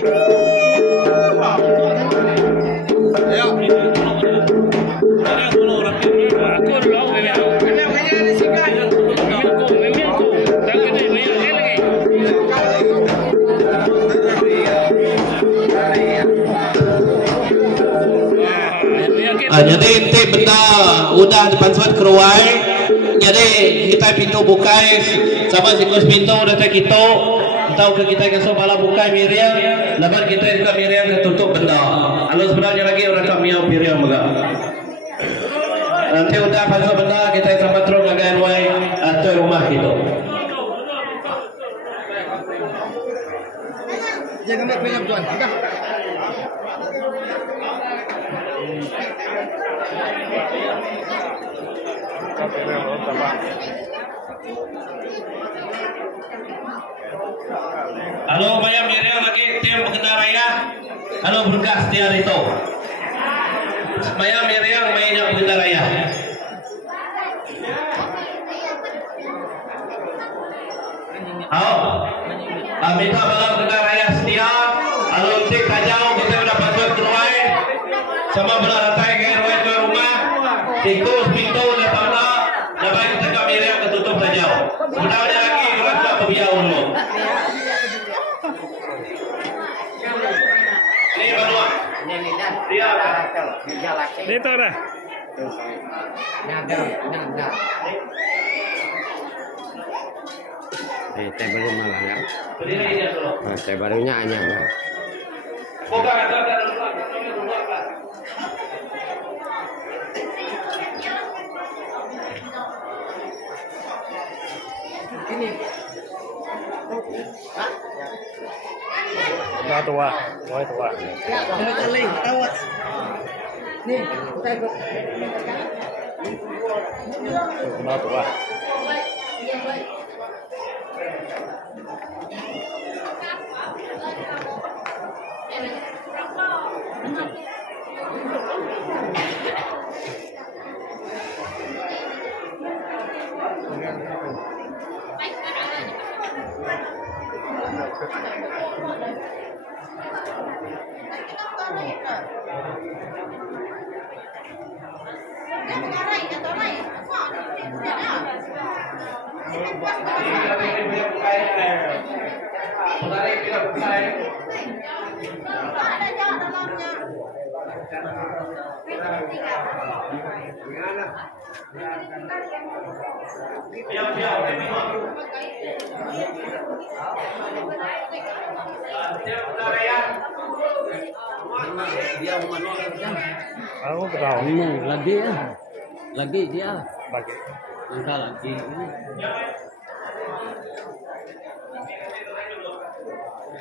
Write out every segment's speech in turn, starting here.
Jadi inti benda udah dipansut keruai. Jadi kita pintu bukai sama siklus pintu udah kita tahu ke kita kesel bala bukai Miriam, lepas kita ke Miriam ketutup benda. Lalu sebenarnya lagi orang kami yang Miriam juga. Nanti udah pansut benda kita sama terus ngagai ruai atau rumah kita. Jangan buat film tuan. Dah. Halo Maya Miriam lagi tim pengendara ya. Halo berkas tiar itu. Maya Miriam mainnya pengendara ya. Halo. Minta bala pengendara ya setia. Halo tik kajau kita udah pasut keluar. Sama bala ratai ke rumah. Tikus pintu datang lah. Dapat kita ke Miriam ketutup kajau. Sebenarnya lagi rasa kebiau dulu. Dito dah. Teh baru malah ya. Teh barunya anyam. Ini. Tua tua, tua. Nih, kita ikut. Tua. Aku tahu. Lagi ya. Lagi dia. Lagi. Angka lagi.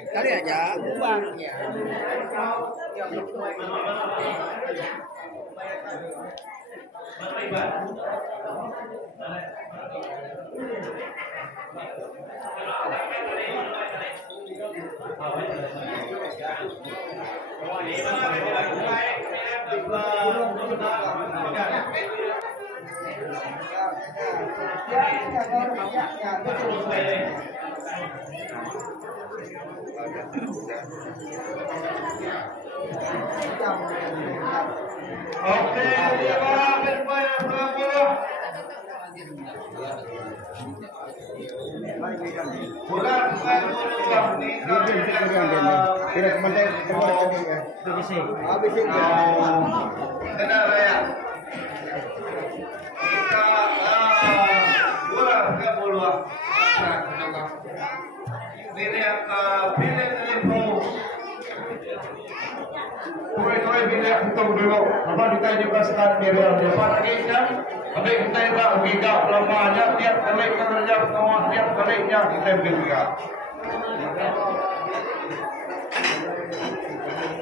Kali aja uang ya.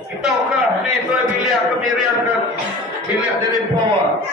Kita ukah ni tu bilik ke Miriam ke bilik dari bawah.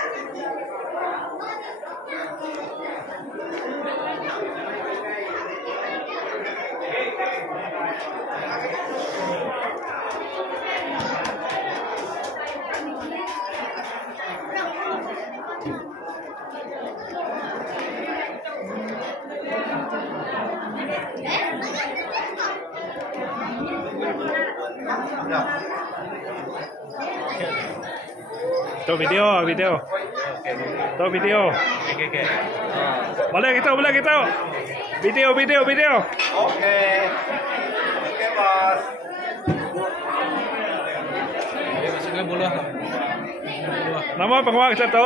Itu video. Itu video. Boleh kita. Video. Oke, bos. Nama penguang satu.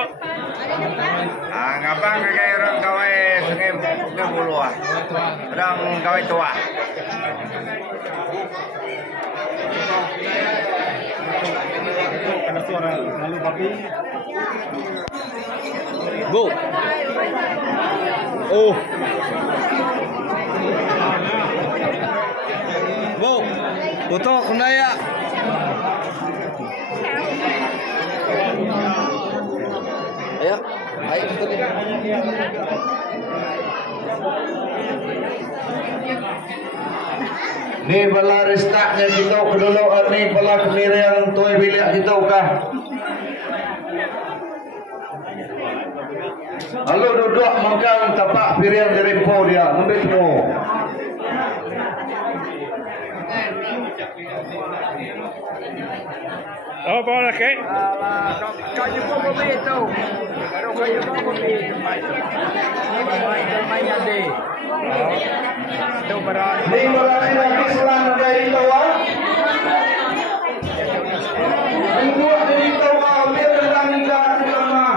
Ngapang kagay orang kaway sungai bulu orang kaway tua. Karena suara lalu babi. Go. Oh. Go. Tutok kunaya. Ayo, betul ya. Ni bala restaknya kita kedulu ni bala kemirian tuai bilik kita kah. Lalu duduk makan tapak pirian dari po dia, ambil semua. Oh, boleh ke? Kayu kopi itu. Kalau kayu kopi mainnya deh. Itu berani. Ni berani lagi selang dari tawa. Buat dari tawa biar rendang enggak sama.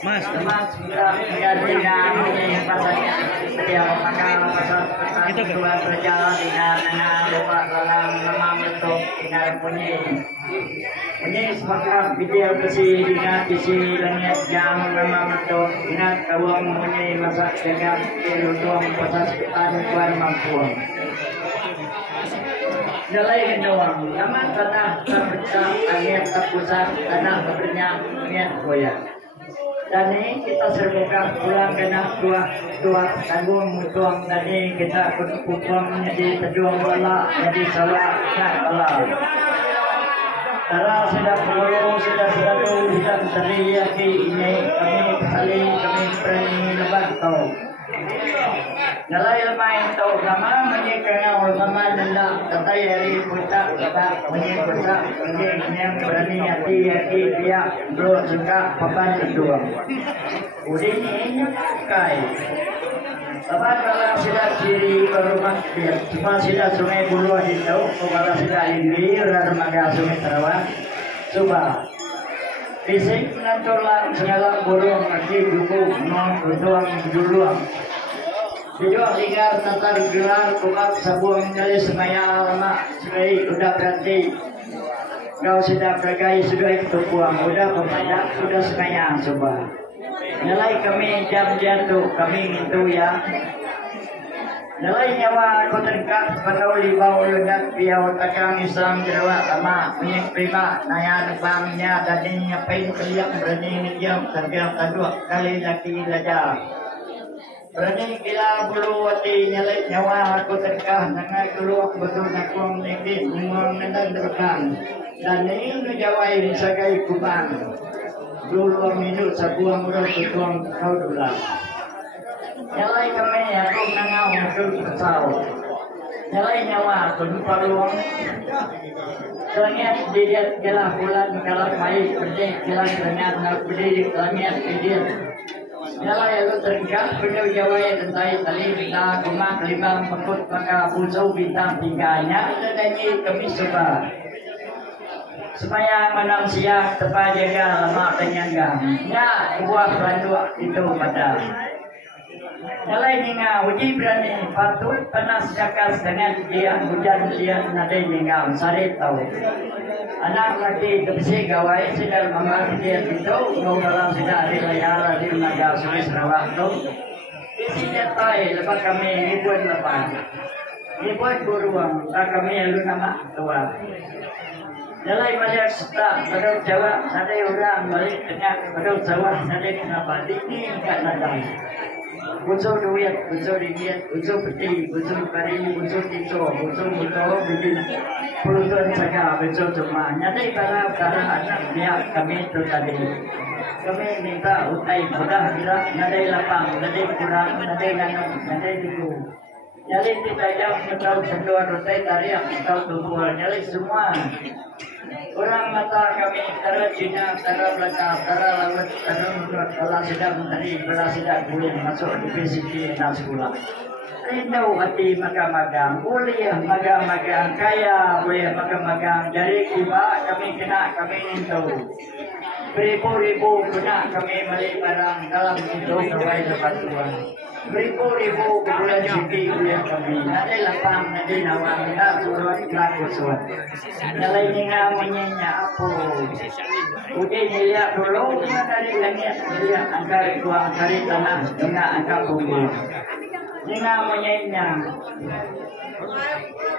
Mas, menjadi yang pasarnya setiap makan pasar kita kedua berjalan dengan lupa dalam memang bentuk dengan bunyi sepakat video besi dengan isi langit yang memang bentuk dengan kawang bunyi masak dengan kelutuang pasar sekitar kuat mampu. Nilai doang, namun tanah terpecah, angin terpusat, tanah berbenyak, angin goyah. Dan ini kita serbukan pulang kena dua tanggung mutuang tadi kita berkumpul menjadi pejuang bala menjadi salah bala. Karena sudah berguru sudah teriyaki ini kami berani lebat tahu. Nalai lemah itu nama menyikirnya ulama nenda kata yari putak kata menyikirnya yang berani hati dia belum suka papan kedua. Udin ini kai. Apa kalau sudah kiri ke rumah dia cuma sudah sungai bulu itu kalau sudah ini remaja sungai Terawang coba. Bising menantulang segala burung lagi buku non berdoang duluan. Video ligar tentang gelar kuat sabuang dari semaya lama sekali udah berhenti kau sudah gagai sudah itu puang udah pemadak sudah semaya coba nilai kami jam jatuh kami itu ya nilai nyawa aku terkat pada libau ledak biau takang Islam jerawat sama punya prima naya depannya dan nyapain keliak berani diam terbiak kedua kali lagi lajar. Berani kila bulu wati nyalai nyawa aku terkah dengan keluar betul nakung nikit ngomong nendang depan dan ini ngejawai sagai kubang 2 minit sebuang udah tuang kau dulu nyalai kami aku nangau ngakul pesau Nyalai nyawa pun paluang. Kelangit dilihat gelah bulan kalau baik berdek gelah kelangit nak berdek kelangit dilihat. Nyalai lalu tergak beliau jawai tentai tali bintang kumang kelima mengkut maka pucau bintang tiganya adanya kami coba supaya menang siang tepat jaga lama penyangga. Ya buah pelanduk itu pada. Nyalai hingga uji berani patut panas cakas dengan dia hujan dia nadai hingga sari tahu. Anak lagi tersi gawai sedang mengalir dia itu mau dalam sedang di layar di naga Sungai Sarawak tu. Isi detai lepas kami ibuan lepas. Ibuan buruang tak kami lalu nama tua. Nyalai balik setak pada Jawa nadai orang balik tengah pada Jawa nadai kenapa ini enggak nadai. Unsur duit, unsur ringgit, unsur peti, unsur kari, unsur tiso, unsur motor, bikin puluhan saja, unsur cuma. Nyata para anak dia kami itu tadi. Kami minta utai mudah bila nadai lapang, nadai kurang, nadai ganung, nadai tiku. Nyali kita jauh tahu sentuhan utai tariak, tahu tubuh, nyali semua. Orang mata kami tara Cina, tara belakang, tara laut, tara menurut kalau sedang tadi belah sedang boleh masuk di PCT dan sekolah. Rindu hati magang-magang, boleh magang-magang, kaya boleh magang-magang. Dari tiba kami kena kami tahu. Beribu-ribu kena kami beli barang dalam itu kawai lepas tuan. Beribu-ribu bulan siti yang kami nanti lapang nanti nawang kita surat laku surat. Nyalai ninga menyenya apa? Udah lihat dulu dari langit lihat angkari tuang angkari tanah dengan angka bumi. Ninga menyenya.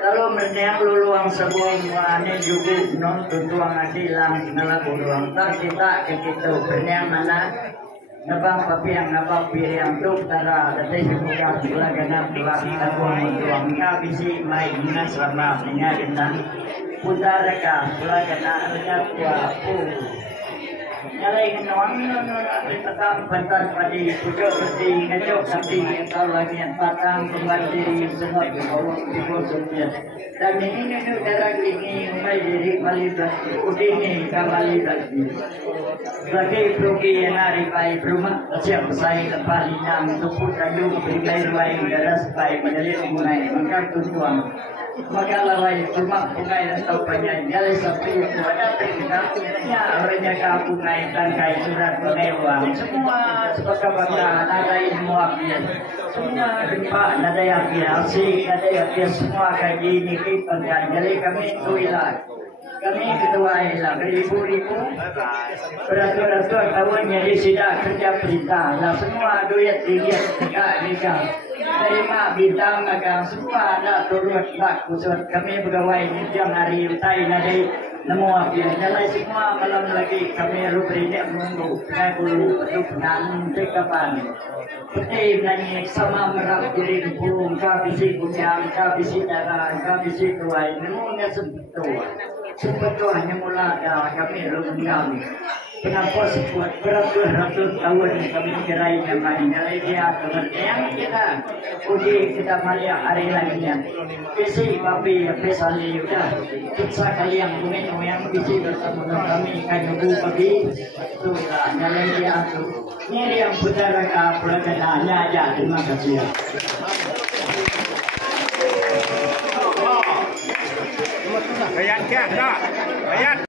Lalu menang luluang sebuah muane juga non tuang adilang nala buruang tak kita kekitu menang mana nabang papi yang tu tara detai buka pula kena pula tabuang tuang kabisi mai dinas selama tinggal dengan putara ka pula kena lenyap pu nyalai kenong tetap bantan padi pucuk peti ngajok sapi atau lagi patang kembali semua di bawah di bawah dan ini darah ini mulai dari Malibas ini kembali lagi sebagai progi yang hari baik rumah siap saya lepas linang tupu kayu berikai ruai daras baik menjadi mulai maka tujuan maka lawai rumah pungai atau panjang jalan sampai kepada terkena orangnya kapungai tangkai surat mewah semua sebagai bangsa nadai semua biar semua gempa nadai biar si nadai biar semua kaji ini kita jadi kami itu ilah kami ketua ilah beribu-ribu beratus-ratus tahun jadi sudah kerja perintah lah semua duit ringgit nikah terima bintang magang semua ada turut lah khusus kami pegawai yang hari utai nadai nemu api nyalai semua malam lagi kami rupanya menunggu saya bulu untuk nanti kapan peti nanya sama merap diri pulung kabisi kunjang kabisi darah kabisi tuai nemunya sebetul hanya mula kami rupanya kenapa sebuat beratus-ratus tahun kami kirai yang nyalai dia pengertian kita uji kita malia hari lainnya bisi babi pesali udah kita kalian mungkin yang bisi bersama kami kayu babi itu nyalai dia tu ini yang putara ka pelajarannya aja terima kasih Kayak dah, kayak.